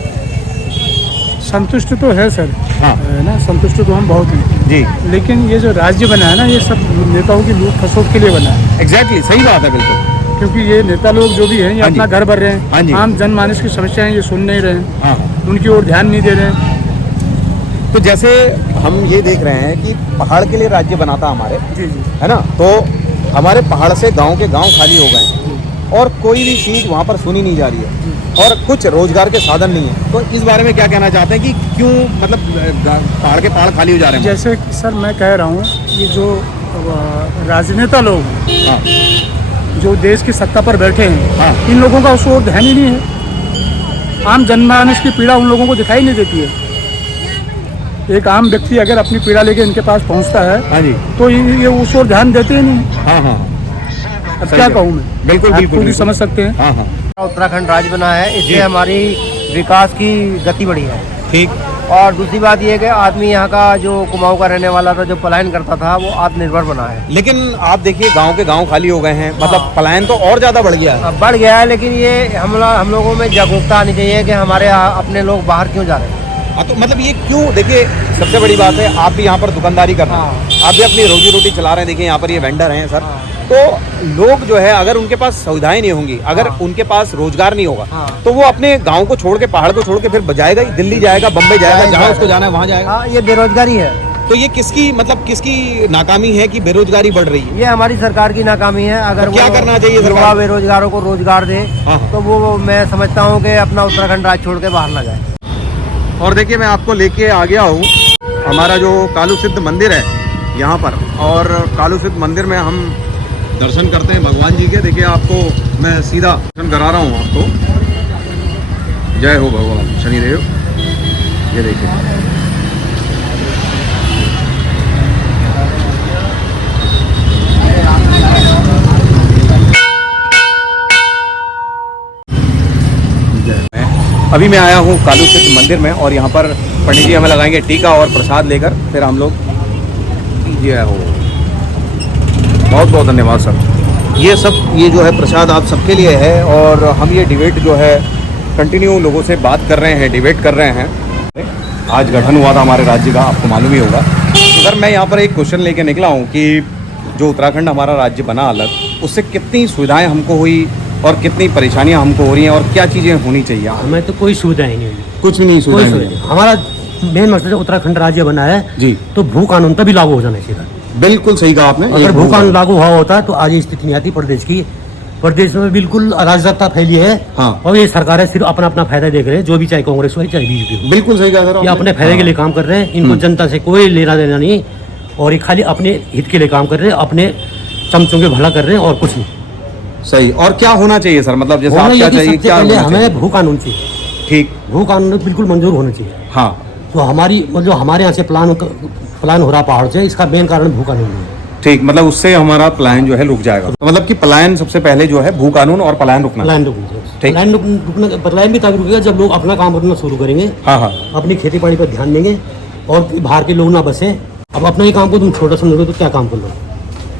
संतुष्ट तो है सर, हाँ है ना, संतुष्ट तो हम बहुत हैं, जी लेकिन ये जो राज्य बना है ना, ये सब नेताओं की लूट खसोट के लिए बना है। एग्जैक्टली सही बात है, बिल्कुल। क्योंकि ये नेता लोग जो भी हैं, ये हाँ जी। अपना घर भर रहे हाँ जी। हैं, आम जनमानस की समस्याएं ये सुन नहीं रहे हैं, हाँ उनकी ओर ध्यान नहीं दे रहे हैं। तो जैसे हम ये देख रहे हैं कि पहाड़ के लिए राज्य बना था हमारे, जी जी, है ना, तो हमारे पहाड़ से गांव के गांव खाली हो गए हैं और कोई भी चीज़ वहाँ पर सुनी नहीं जा रही है और कुछ रोजगार के साधन नहीं है। तो इस बारे में क्या कहना चाहते हैं कि क्यों मतलब पहाड़ के पहाड़ खाली हो जा रहे हैं? जैसे कि सर मैं कह रहा हूँ, ये जो राजनेता लोग हाँ जो देश की सत्ता पर बैठे हैं, हाँ। इन लोगों का उस ओर ध्यान ही नहीं है। आम जनमानस की पीड़ा उन लोगों को दिखाई नहीं देती है। एक आम व्यक्ति अगर अपनी पीड़ा लेके इनके पास पहुंचता है, हाँ जी, तो ये उस ओर ध्यान देते ही नहीं। हाँ हाँ अब क्या कहूँ मैं, बिल्कुल आप बिल्कुल खुद ही बिल्कुल। समझ सकते हैं। हाँ हाँ उत्तराखंड राज्य बना है, इससे हमारी विकास की गति बढ़ी है। ठीक। और दूसरी बात यह है कि आदमी यहाँ का जो कुमाऊं का रहने वाला था, जो पलायन करता था, वो आत्मनिर्भर बना है। लेकिन आप देखिए गांव के गांव खाली हो गए हैं, मतलब पलायन तो और ज्यादा बढ़ गया है। अब बढ़ गया है, लेकिन ये हम लोगों में जागरूकता आनी चाहिए कि हमारे अपने लोग बाहर क्यों जा रहे हैं। हाँ, तो मतलब ये क्यों, देखिए सबसे बड़ी बात है, आप भी यहाँ पर दुकानदारी कर रहे हैं, आप भी अपनी रोजी रोटी चला रहे हैं। देखिए यहाँ पर ये वेंडर हैं सर, तो लोग जो है अगर उनके पास सुविधाएं नहीं होंगी, अगर उनके पास रोजगार नहीं होगा, तो वो अपने गांव को छोड़ के, पहाड़ को छोड़ के फिर जाएगा ही, दिल्ली जाएगा, बम्बई जाएगा, जहाँ उसको जाना है वहाँ जाएगा। हाँ, ये बेरोजगारी है। तो ये किसकी मतलब किसकी नाकामी है कि बेरोजगारी बढ़ रही है? ये हमारी सरकार की नाकामी है। अगर तो क्या करना चाहिए युवा सरकार? बेरोजगारों को रोजगार दे, हाँ। तो वो मैं समझता हूँ कि अपना उत्तराखंड राज्य छोड़ के बाहर ना जाए। और देखिए मैं आपको लेके आ गया हूँ हमारा जो कालू सिद्ध मंदिर है यहाँ पर, और कालू सिद्ध मंदिर में हम दर्शन करते हैं भगवान जी के। देखिए आपको मैं सीधा दर्शन करा रहा हूँ आपको। जय हो भगवान शनिदेव। ये देखिए अभी मैं आया हूँ कालू सिद्ध मंदिर में, और यहाँ पर पंडित जी हमें लगाएंगे टीका और प्रसाद लेकर, फिर हम लोग ये हो। बहुत बहुत धन्यवाद सर। ये सब ये जो है प्रसाद आप सबके लिए है, और हम ये डिबेट जो है कंटिन्यू लोगों से बात कर रहे हैं, डिबेट कर रहे हैं। आज गठन हुआ था हमारे राज्य का, आपको मालूम ही होगा। तो सर मैं यहाँ पर एक क्वेश्चन लेके निकला हूँ कि जो उत्तराखंड हमारा राज्य बना अलग, उससे कितनी सुविधाएँ हमको हुई और कितनी परेशानियां हमको हो रही हैं, और क्या चीज़ें होनी चाहिए? हमें तो कोई सुविधा ही नहीं हुई, कुछ भी नहीं कोई सुविधा। हमारा मेन मसला उत्तराखंड राज्य बना है जी, तो भू कानून तभी लागू हो जाना चाहिए। बिल्कुल सही कहा आपने। अगर भू कानून लागू हुआ होता तो आज ये स्थिति नहीं आती प्रदेश की। प्रदेश में बिल्कुल अराजकता फैली है। हाँ। और ये सरकारें सिर्फ अपना अपना फायदा देख रहे हैं, जो भी चाहे कांग्रेस हो चाहे बीजेपी हो। बिल्कुल सही कहा सर, ये अपने फायदे के लिए काम कर रहे हैं, इनको जनता से कोई लेना देना नहीं, और ये खाली अपने हित के लिए काम कर रहे हैं, अपने चमचों के भला कर रहे हैं और कुछ नहीं। सही। और क्या होना चाहिए सर, मतलब जैसे आप क्या चाहिए, क्या पहले होना चाहिए? हमें भू कानून चाहिए। ठीक। भू कानून बिल्कुल मंजूर होना चाहिए। हाँ। तो हमारी मतलब हमारे यहाँ से प्लान हो रहा पहाड़ से, इसका मेन कारण भू कानून है। ठीक, मतलब उससे हमारा पलायन जो है रुक जाएगा। तो मतलब कि पलायन सबसे पहले जो है भू कानून और पलायन रुकना। पलायन रुकना, पलायन भी तभी रुकेगा जब लोग अपना काम करना शुरू करेंगे। हाँ हाँ। अपनी खेती बाड़ी पर ध्यान देंगे और बाहर के लोग ना बसे। अब अपना ही काम को तुम छोटा समझोगे तो क्या काम कर लो?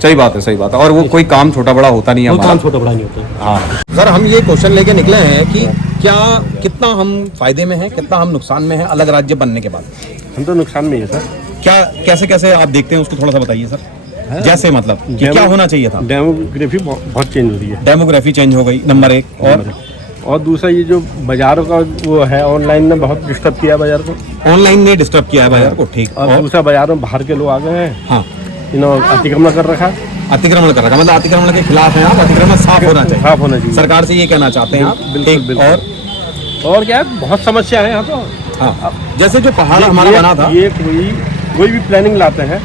सही बात है, सही बात है। और वो कोई काम छोटा बड़ा होता नहीं है, कोई काम छोटा बड़ा नहीं होता। हाँ सर, हम ये क्वेश्चन लेके निकले हैं कि क्या कितना हम फायदे में हैं, कितना हम नुकसान में हैं अलग राज्य बनने के बाद? हम तो नुकसान में है सर। क्या कैसे कैसे आप देखते हैं उसको थोड़ा सा बताइए सर। जैसे मतलब कि क्या होना चाहिए था? डेमोग्राफी बहुत चेंज हो रही है। डेमोग्राफी चेंज हो गई, नंबर एक। और दूसरा ये जो बाजारों का वो है, ऑनलाइन ने बहुत डिस्टर्ब किया बाजार को। ऑनलाइन ने डिस्टर्ब किया है बाजार को। ठीक। और दूसरा बाजार में बाहर के लोग आ गए हैं। हाँ। इन्होंने अतिक्रमण कर रखा। अतिक्रमण कर रखा, मतलब अतिक्रमण के खिलाफ है आप? अतिक्रमण साफ होना चाहिए। साफ होना चाहिए। सरकार से ये कहना चाहते हैं आप? बिल्कुल। और क्या है, बहुत समस्या है यहाँ तो। हाँ। जैसे जो पहाड़ हमारा बना था, ये कोई भी प्लानिंग लाते हैं,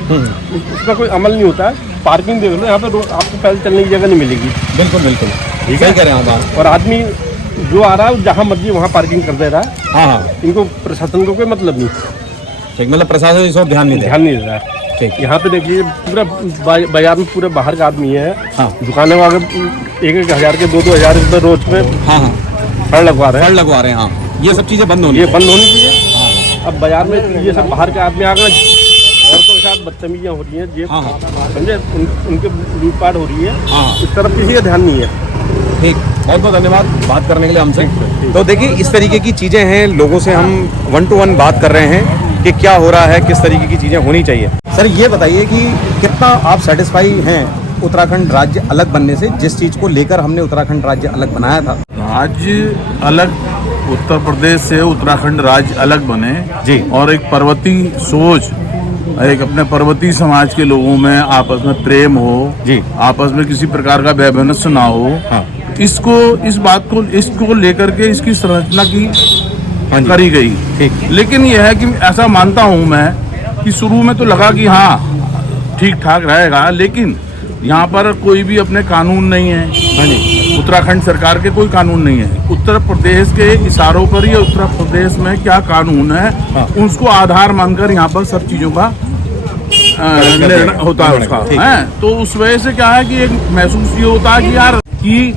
उसका कोई अमल नहीं होता है, पार्किंग देख लो, यहाँ पे आपको पैदल चलने की जगह नहीं मिलेगी। बिल्कुल बिल्कुल ठीक सही है, कह रहे हैं आप। और आदमी जो आ रहा है जहाँ मर्जी वहाँ पार्किंग कर दे रहा है। हाँ, इनको प्रशासन को कोई मतलब नहीं। ठीक, मतलब प्रशासन इस और ध्यान नहीं ध्यान नहीं दे रहा है। ठीक, यहाँ पे देखिए पूरा बाजार में पूरे बाहर का आदमी है। हाँ, दुकानें वाले 1-1 हज़ार के 2-2 हज़ार रुपये रोज में फड़ लगवा रहे हैं। हाँ, ये सब चीजें बंद होनी, ये बंद होनी चाहिए। अब बाजार में ये सब बाहर के आदमी आ गए, औरतों के साथ बदतमीजियाँ हो रही हैं, ये समझे, उनके लूटपाट हो रही है। इस तरफ किसी का ध्यान नहीं है। ठीक, बहुत बहुत धन्यवाद बात करने के लिए हमसे। तो देखिए इस तरीके की चीज़ें हैं, लोगों से हम 1 to 1 बात कर रहे हैं कि क्या हो रहा है, किस तरीके की चीज़ें होनी चाहिए। सर ये बताइए कि कितना आप सेटिस्फाई हैं उत्तराखंड राज्य अलग बनने से, जिस चीज़ को लेकर हमने उत्तराखंड राज्य अलग बनाया था। राज्य अलग, उत्तर प्रदेश से उत्तराखंड राज्य अलग बने जी, और एक पर्वतीय सोच, एक अपने पर्वतीय समाज के लोगों में आपस में प्रेम हो जी, आपस में किसी प्रकार का वैमनस्य ना हो। हाँ, इसको लेकर के इसकी संरचना की करी गई। ठीक, लेकिन यह है कि ऐसा मानता हूं मैं कि शुरू में तो लगा कि हाँ ठीक ठाक रहेगा, लेकिन यहाँ पर कोई भी अपने कानून नहीं है। हाँ जी, उत्तराखंड सरकार के कोई कानून नहीं है। उत्तर प्रदेश के इशारों पर ही उत्तर प्रदेश में क्या कानून है, हाँ, उसको आधार मानकर यहाँ पर सब चीज़ों का निर्णय होता है उसका है। तो उस वजह से क्या है कि एक महसूस ये होता है कि यार कि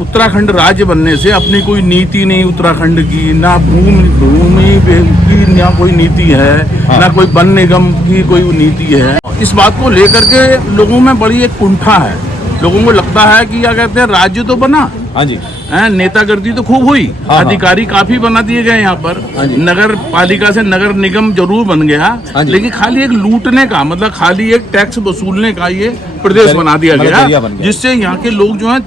उत्तराखंड राज्य बनने से अपनी कोई नीति नहीं उत्तराखंड की, ना भूमि की ना कोई नीति है, हाँ, ना कोई वन निगम की कोई नीति है। इस बात को लेकर के लोगों में बड़ी एक कुंठा है। लोगों को लगता है कि क्या कहते हैं, राज्य तो बना, हाँ जी, नेतागिरी तो खूब हुई, अधिकारी काफी बना दिए गए यहाँ पर, नगर पालिका से नगर निगम जरूर बन गया, लेकिन खाली एक लूटने का, मतलब खाली एक टैक्स वसूलने का ये प्रदेश बना दिया गया, जिससे यहाँ के लोग जो हैं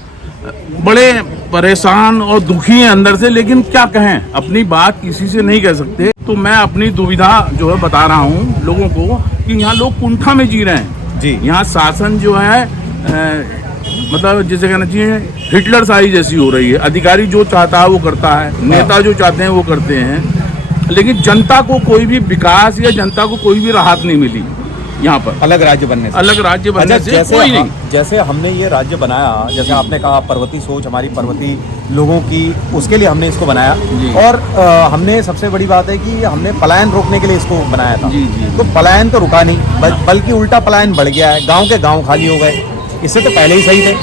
बड़े परेशान और दुखी हैं अंदर से। लेकिन क्या कहें, अपनी बात किसी से नहीं कह सकते। तो मैं अपनी दुविधा जो है बता रहा हूँ लोगों को कि यहाँ लोग कुंठा में जी रहे हैं जी। यहाँ शासन जो है मतलब जैसे कहना चाहिए हिटलर शाही जैसी हो रही है। अधिकारी जो चाहता है वो करता है, नेता जो चाहते हैं वो करते हैं, लेकिन जनता को कोई भी विकास या जनता को कोई भी राहत नहीं मिली यहाँ पर अलग राज्य बनने से जैसे कोई नहीं। जैसे हमने ये राज्य बनाया, जैसे आपने कहा पर्वतीय सोच हमारी पर्वतीय लोगों की, उसके लिए हमने इसको बनाया। और हमने सबसे बड़ी बात है कि हमने पलायन रोकने के लिए इसको बनाया था। तो पलायन तो रुका नहीं, बल्कि उल्टा पलायन बढ़ गया है। गाँव के गाँव खाली हो गए, इससे तो पहले ही सही थे।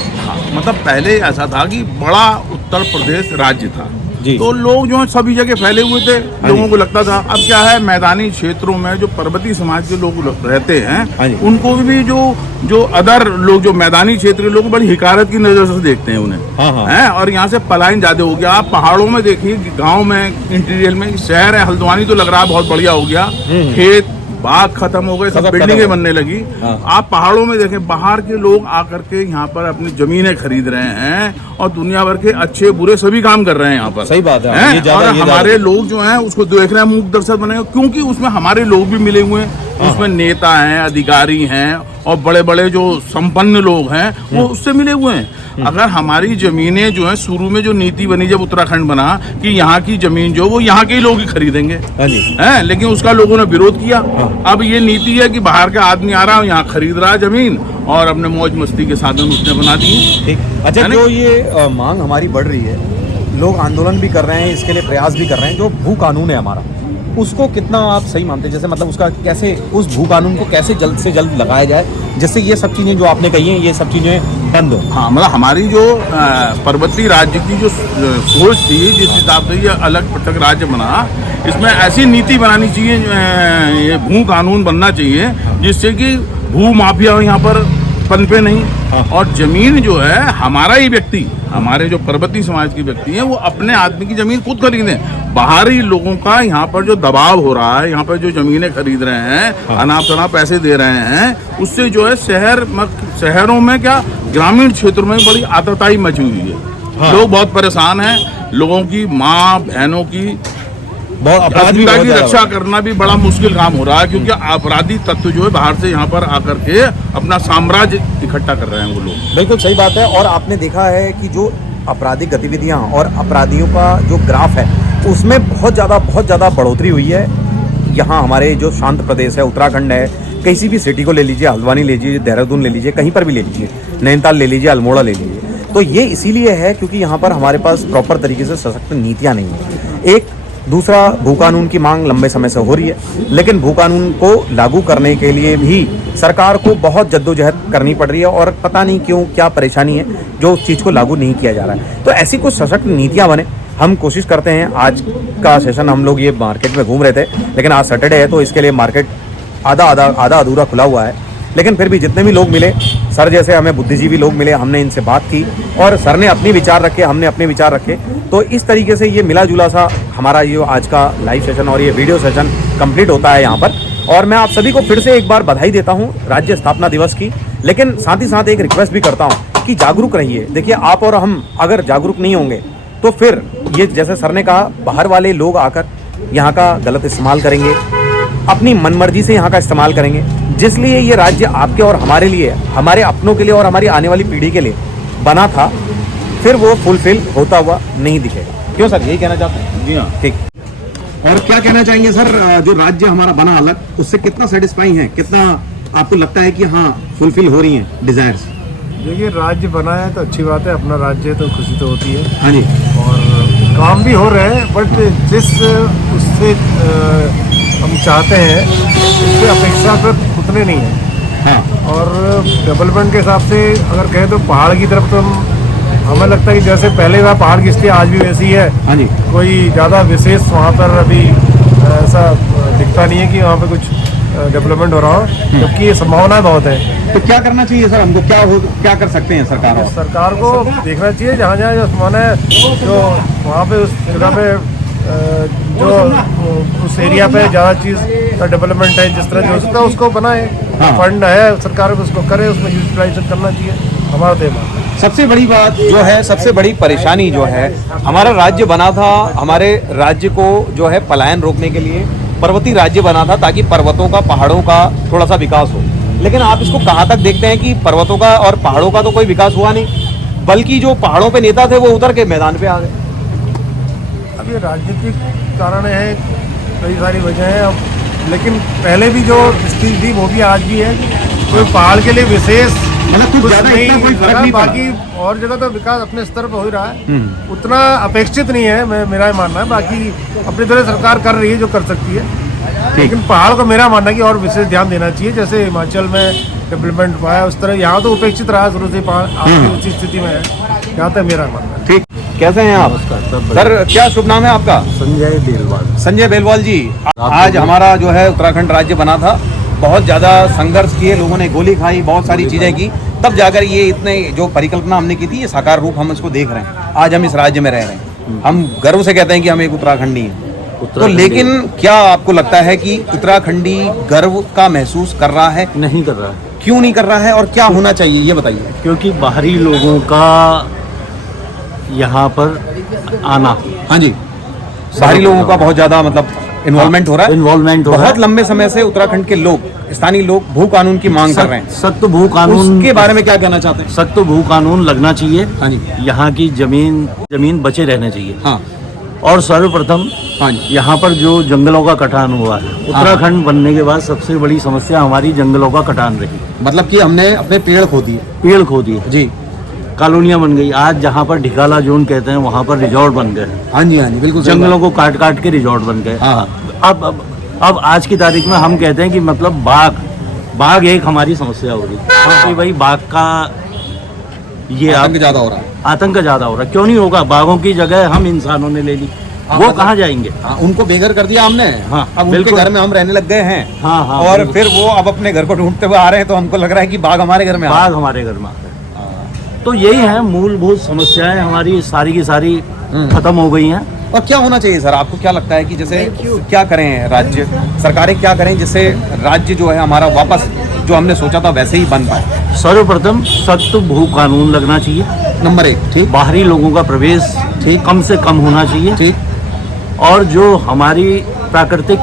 मतलब पहले ऐसा था कि बड़ा उत्तर प्रदेश राज्य था जी, तो लोग जो है सभी जगह फैले हुए थे, लोगों को लगता था। अब क्या है, मैदानी क्षेत्रों में जो पर्वतीय समाज के लोग रहते हैं उनको भी जो अदर लोग जो मैदानी क्षेत्र के लोग बड़ी हिकारत की नजर से देखते हैं उन्हें हैं। और यहाँ से पलायन ज्यादा हो गया। आप पहाड़ों में देखिए, गाँव में इंटीरियर में शहर है हल्द्वानी तो लग रहा है बहुत बढ़िया हो गया, खेत बाग खत्म हो गए, सब बिल्डिंगें बनने लगी। आप पहाड़ों में देखें, बाहर के लोग आकर के यहाँ पर अपनी जमीनें खरीद रहे हैं और दुनिया भर के अच्छे बुरे सभी काम कर रहे हैं यहाँ पर। सही बात है। और हमारे लोग जो हैं उसको देख रहे हैं मूक दर्शक बने, क्योंकि उसमें हमारे लोग भी मिले हुए हैं। उसमें नेता हैं, अधिकारी हैं और बड़े बड़े जो संपन्न लोग हैं वो उससे मिले हुए हैं। अगर हमारी जमीनें जो है, शुरू में जो नीति बनी जब उत्तराखंड बना कि यहाँ की जमीन जो वो यहाँ के ही लोग ही खरीदेंगे हैं, लेकिन उसका लोगों ने विरोध किया। अब ये नीति है कि बाहर का आदमी आ रहा है, यहाँ खरीद रहा है जमीन और अपने मौज मस्ती के साधन उसने बना दिए। अच्छा, जो ये मांग हमारी बढ़ रही है, लोग आंदोलन भी कर रहे हैं, इसके लिए प्रयास भी कर रहे हैं, जो भू कानून है हमारा, उसको कितना आप सही मानते हैं? जैसे मतलब उसका कैसे, उस भू कानून को कैसे जल्द से जल्द लगाया जाए जिससे ये सब चीज़ें जो आपने कही हैं ये सब चीज़ें बंद हो? हाँ, मतलब हमारी जो पर्वतीय राज्य की जो सोच थी, जिस हिसाब से ये अलग पृथक राज्य बना, इसमें ऐसी नीति बनानी चाहिए, ये भू कानून बनना चाहिए जिससे कि भू माफिया यहाँ पर पनपे नहीं। और जमीन जो है हमारा ही व्यक्ति, हमारे जो पर्वतीय समाज के व्यक्ति हैं वो अपने आदमी की जमीन खुद खरीदें। बाहरी लोगों का यहाँ पर जो दबाव हो रहा है, यहाँ पर जो जमीनें खरीद रहे हैं, अनाप शनाप पैसे दे रहे हैं, उससे जो है शहरों में क्या ग्रामीण क्षेत्रों में बड़ी आतताई मची हुई है। लोग बहुत परेशान हैं, लोगों की माँ बहनों की अपराधिता की रक्षा करना भी बड़ा मुश्किल काम हो रहा है, क्योंकि अपराधी तत्व जो है बाहर से यहाँ पर आकर के अपना साम्राज्य इकट्ठा कर रहे हैं वो लोग। बिल्कुल सही बात है। और आपने देखा है कि जो आपराधिक गतिविधियाँ और अपराधियों का जो ग्राफ है उसमें बहुत ज़्यादा बढ़ोतरी हुई है। यहाँ हमारे जो शांत प्रदेश है उत्तराखंड है, किसी भी सिटी को ले लीजिए, हल्द्वानी ले लीजिए, देहरादून ले लीजिए, कहीं पर भी ले लीजिए, नैनीताल ले लीजिए, अल्मोड़ा ले लीजिए, तो ये इसीलिए है क्योंकि यहाँ पर हमारे पास प्रॉपर तरीके से सशक्त नीतियाँ नहीं है। एक दूसरा, भू कानून की मांग लंबे समय से हो रही है, लेकिन भू कानून को लागू करने के लिए भी सरकार को बहुत जद्दोजहद करनी पड़ रही है और पता नहीं क्यों क्या परेशानी है जो उस चीज़ को लागू नहीं किया जा रहा है। तो ऐसी कुछ सशक्त नीतियाँ बने। हम कोशिश करते हैं, आज का सेशन हम लोग ये मार्केट में घूम रहे थे, लेकिन आज सैटरडे है तो इसके लिए मार्केट आधा अधूरा खुला हुआ है, लेकिन फिर भी जितने भी लोग मिले, सर जैसे हमें बुद्धिजीवी लोग मिले, हमने इनसे बात की और सर ने अपने विचार रखे, हमने अपने विचार रखे। तो इस तरीके से ये मिला जुला सा हमारा ये आज का लाइव सेशन और ये वीडियो सेशन कंप्लीट होता है यहाँ पर। और मैं आप सभी को फिर से एक बार बधाई देता हूँ राज्य स्थापना दिवस की, लेकिन साथ ही साथ एक रिक्वेस्ट भी करता हूँ कि जागरूक रहिए। देखिए, आप और हम अगर जागरूक नहीं होंगे तो फिर ये जैसे सर ने कहा, बाहर वाले लोग आकर यहाँ का गलत इस्तेमाल करेंगे, अपनी मनमर्जी से यहाँ का इस्तेमाल करेंगे, जिसलिए ये राज्य आपके और हमारे लिए, हमारे अपनों के लिए और हमारी आने वाली पीढ़ी के लिए बना था, फिर वो फुलफिल होता हुआ नहीं दिखेगा। क्यों सर, यही कहना चाहते हैं? जी हाँ। ठीक। और क्या कहना चाहेंगे सर, जो राज्य हमारा बना अलग, उससे कितना सेटिस्फाई है, कितना आपको लगता है कि हाँ फुलफिल हो रही हैं डिजायर्स? देखिए, राज्य बना है तो अच्छी बात है, अपना राज्य है तो खुशी तो होती है। हाँ जी। और काम भी हो रहे हैं, बट जिस उससे हम चाहते हैं उससे अपेक्षाकृत उतने नहीं है। हाँ। और डेवलपमेंट के हिसाब से अगर कहें तो पहाड़ की तरफ तो हमें लगता है कि जैसे पहले वहाँ पहाड़ की स्थिति आज भी वैसी है। हाँ जी। कोई ज़्यादा विशेष वहाँ पर अभी ऐसा दिखता नहीं है कि वहाँ पे कुछ डेवलपमेंट हो रहा हो, जबकि ये संभावनाएं बहुत है। तो क्या करना चाहिए सर हमको, क्या कर सकते हैं सरकार को देखना चाहिए जहाँ जहाँ जो संभावना है, जो वहाँ पे उस जगह पे जो उस एरिया पे ज़्यादा चीज़ का डेवलपमेंट है, जिस तरह जो हो सकता है उसको बनाए। हाँ। फंड है, सरकार को उसको करे, उसमें यूटिलाइजेशन करना चाहिए। हमारा तो सबसे बड़ी बात जो है, सबसे बड़ी परेशानी जो है, हमारा राज्य बना था, हमारे राज्य को जो है पलायन रोकने के लिए पर्वतीय राज्य बना था, ताकि पर्वतों का, पहाड़ों का थोड़ा सा विकास हो। लेकिन आप इसको कहाँ तक देखते हैं कि पर्वतों का और पहाड़ों का तो कोई विकास हुआ नहीं, बल्कि जो पहाड़ों पे नेता थे वो उतर के मैदान पे आ गए। अब ये राजनीतिक कारण है, कई सारी वजह है। अब लेकिन पहले भी जो स्थिति थी वो भी आज भी है। कोई पहाड़ के लिए विशेष मतलब कुछ नहीं फर्क नहीं पड़ा। बाकी और जगह तो विकास अपने स्तर पर हो ही रहा है, उतना अपेक्षित नहीं है, मेरा ये मानना है। बाकी अपनी तरह सरकार कर रही है जो कर सकती है, लेकिन पहाड़ को मेरा मानना है कि और विशेष ध्यान देना चाहिए। जैसे हिमाचल में डेवलपमेंट हुआ है, उस तरह यहाँ तो उपेक्षित रहा शुरू से, उसी स्थिति में है, यहाँ तक मेरा मानना है। ठीक। कैसे हैं आप? सर, क्या शुभ नाम है आपका? संजय बेलवाल। संजय बेलवाल जी, आज हमारा जो है उत्तराखंड राज्य बना था, बहुत ज़्यादा संघर्ष किए लोगों ने, गोली खाई, बहुत सारी चीज़ें की, तब जाकर ये इतने जो परिकल्पना हमने की थी, ये साकार रूप हम इसको देख रहे हैं। आज हम इस राज्य में रह रहे हैं, हम गर्व से कहते हैं कि हम एक उत्तराखंडी हैं। तो लेकिन क्या आपको लगता है कि उत्तराखंडी गर्व का महसूस कर रहा है? नहीं कर रहा है। क्यों नहीं कर रहा है और क्या होना चाहिए, ये बताइए। क्योंकि बाहरी लोगों का यहाँ पर आना, हाँ जी, बाहरी लोगों का बहुत ज़्यादा मतलब इन्वॉल्वमेंट हो रहा है। इन्वॉल्वमेंट हो रहा है। बहुत लंबे समय से उत्तराखंड के लोग, स्थानीय लोग भू कानून की मांग कर रहे हैं। सख्त भू कानून उसके बारे में क्या कहना चाहते हैं? सख्त भू कानून लगना चाहिए। हाँ जी। यहाँ की जमीन बचे रहने चाहिए। हाँ। और सर्वप्रथम हाँ जी, यहाँ पर जो जंगलों का कटान हुआ है, उत्तराखंड बनने के बाद सबसे बड़ी समस्या हमारी जंगलों का कटान रही। मतलब कि हमने अपने पेड़ खो दिए। पेड़ खो दिए जी। कॉलोनियाँ बन गई। आज जहाँ पर ढिकाला जोन कहते हैं वहाँ पर रिजॉर्ट बन गए। हाँ जी, हाँ जी, बिल्कुल। जंगलों को काट काट के रिजॉर्ट बन गए। हाँ। अब आज की तारीख में हम कहते हैं कि मतलब बाघ एक हमारी समस्या हो रही है कि भाई बाघ का ये आतंक ज्यादा हो रहा है। आतंक ज्यादा हो रहा है। क्यों नहीं होगा? बाघों की जगह हम इंसानों ने ले ली। वो कहाँ जाएंगे? उनको बेघर कर दिया हमने। हाँ, अब उनके घर में हम रहने लग गए हैं। हाँ, हाँ, और फिर वो अब अपने घर को ढूंढते हुए आ रहे हैं, तो हमको लग रहा है कि बाघ हमारे घर में आ रहे हैं। बाघ हमारे घर में आ रहे हैं। तो यही है मूलभूत समस्याएं हमारी सारी की सारी खत्म हो गई हैं। और क्या होना चाहिए सर, आपको क्या लगता है कि जैसे क्या करें राज्य सरकारें, क्या करें जिससे राज्य जो है हमारा वापस जो हमने सोचा था वैसे ही बन पाए? सर्वप्रथम सख्त भू कानून लगना चाहिए, नंबर 1। ठीक। बाहरी लोगों का प्रवेश ठीक कम से कम होना चाहिए। ठीक। और जो हमारी प्राकृतिक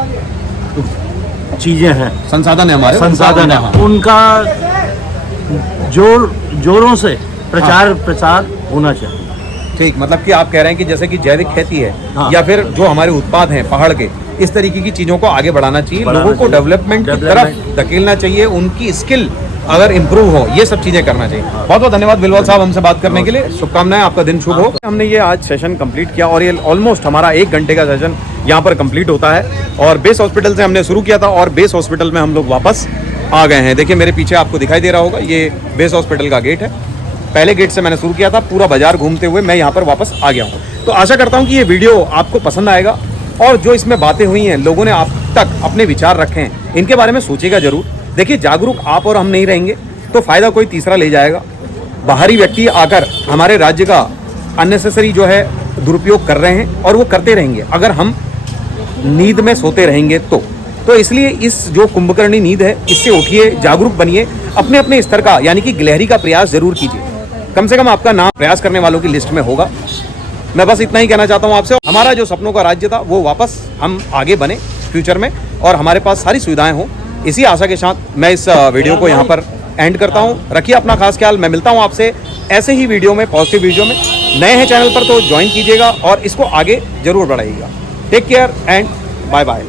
चीजें हैं, संसाधन है हमारे, संसाधन है, उनका जोरों से प्रचार होना चाहिए। ठीक। मतलब कि आप कह रहे हैं कि जैसे कि जैविक खेती है, हाँ। या फिर जो हमारे उत्पाद हैं पहाड़ के, इस तरीके की चीज़ों को आगे बढ़ाना चाहिए, लोगों को डेवलपमेंट की तरफ धकेलना चाहिए, उनकी स्किल अगर इम्प्रूव हो, ये सब चीज़ें करना चाहिए। बहुत बहुत धन्यवाद बिलवाल साहब हमसे बात करने के लिए, शुभकामनाएं, आपका दिन शुभ हो। हमने ये आज सेशन कंप्लीट किया और ये ऑलमोस्ट हमारा 1 घंटे का सेशन यहाँ पर कंप्लीट होता है और बेस हॉस्पिटल से हमने शुरू किया था और बेस हॉस्पिटल में हम लोग वापस आ गए हैं। देखिए मेरे पीछे आपको दिखाई दे रहा होगा, ये बेस हॉस्पिटल का गेट है। पहले गेट से मैंने शुरू किया था, पूरा बाजार घूमते हुए मैं यहाँ पर वापस आ गया हूँ। तो आशा करता हूँ कि ये वीडियो आपको पसंद आएगा और जो इसमें बातें हुई हैं, लोगों ने आप तक अपने विचार रखे हैं, इनके बारे में सोचेगा जरूर। देखिए जागरूक आप और हम नहीं रहेंगे तो फायदा कोई तीसरा ले जाएगा। बाहरी व्यक्ति आकर हमारे राज्य का अननेसेसरी जो है दुरुपयोग कर रहे हैं और वो करते रहेंगे अगर हम नींद में सोते रहेंगे तो इसलिए इस जो कुंभकर्णी नींद है, इससे उठिए, जागरूक बनिए, अपने अपने स्तर का यानी कि गिलहरी का प्रयास जरूर कीजिए। कम से कम आपका नाम प्रयास करने वालों की लिस्ट में होगा। मैं बस इतना ही कहना चाहता हूँ आपसे, हमारा जो सपनों का राज्य था वो वापस हम आगे बने फ्यूचर में और हमारे पास सारी सुविधाएं हों। इसी आशा के साथ मैं इस वीडियो को यहाँ पर एंड करता हूँ। रखिए अपना खास ख्याल। मैं मिलता हूँ आपसे ऐसे ही वीडियो में, पॉजिटिव वीडियो में। नए हैं चैनल पर तो ज्वाइन कीजिएगा और इसको आगे जरूर बढ़ाइएगा। Take care and bye bye.